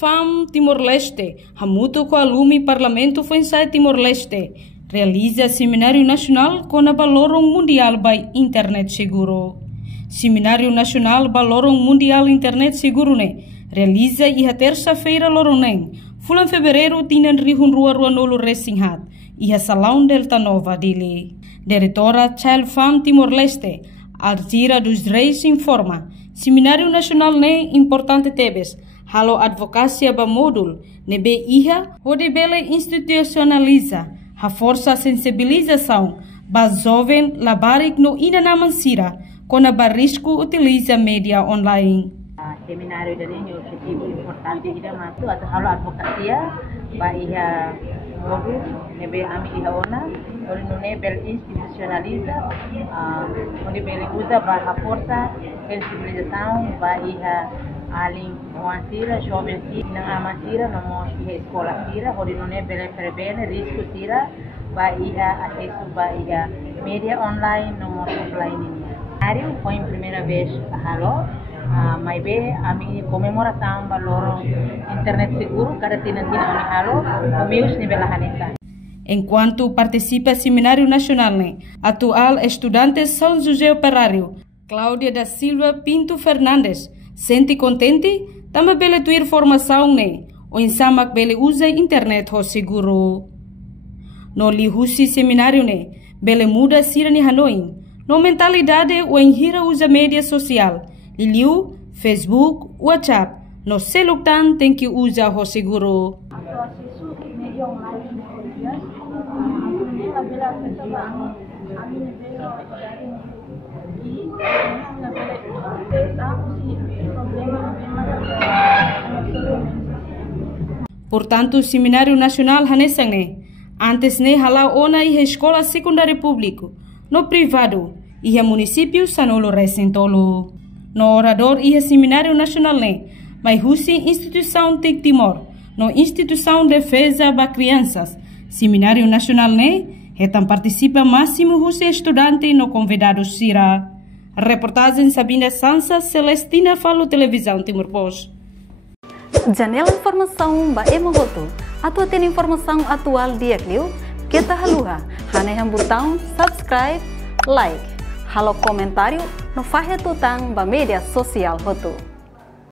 FAM Timor-Leste, hamuto com alume Parlamento Fuensai Timor-Leste, realiza Seminário Nacional com a Balorong Mundial by Internet Seguro. Seminário Nacional Balorong Mundial Internet Seguro realiza a terça-feira Loronem, fulan fevereiro tinan rihun rua nolo Resinghat, e a Salão Delta Nova dele. Diretora Child FAM Timor-Leste, Artira dos Reis informa, Seminário Nacional importante tebes, halo advocacia ba modul, nebe iha, ode bele institucionaliza, a força sensibilização, ba jovem labarik no inanamansira, com a barisco utiliza mídia online. Seminário dari o objetivo importante ida matu atau halo advocacia, ba iha modul, nebe ami iha ona, ode no nebel institucionaliza, ode bele usa ba a força sensibilização, ba iha além uma jovem não amasira não mostra escola tira onde não é bele prevene risco tira vai acesso vai mídia online não mostra offline área foi a primeira vez halo mas bem a minha comemoração valor internet seguro cada tina halo o meus nível haneta. Enquanto participa Seminário Nacional atual estudante São José Operário Cláudia da Silva Pinto Fernandes sente contente, também bele tuir formação o insamak bele usa internet ho seguro. No li husi seminário bele muda sira ni Hanoi, no mentalidade o enhira usa mídia social, liu, Facebook, WhatsApp, no seluktan tem que usa ho seguro. Portanto, o Seminário Nacional hanesang antes hala ona e escola secundária público, no privado e a município sanolo recentolo. No orador e a Seminário Nacional mas husi instituição Tic Timor, no instituição defesa ba crianças. Seminário Nacional retam participa máximo husi estudante no convidado sira. Reportagem Sabina Sansa, Celestina Falo Televisão Timor Post. Janela informação ba emogoto. Atua tem informação atual dia kliu. Kita haluha. Haneham botão subscribe, like. Halo comentário no fahe tutang ba media sosial hotu.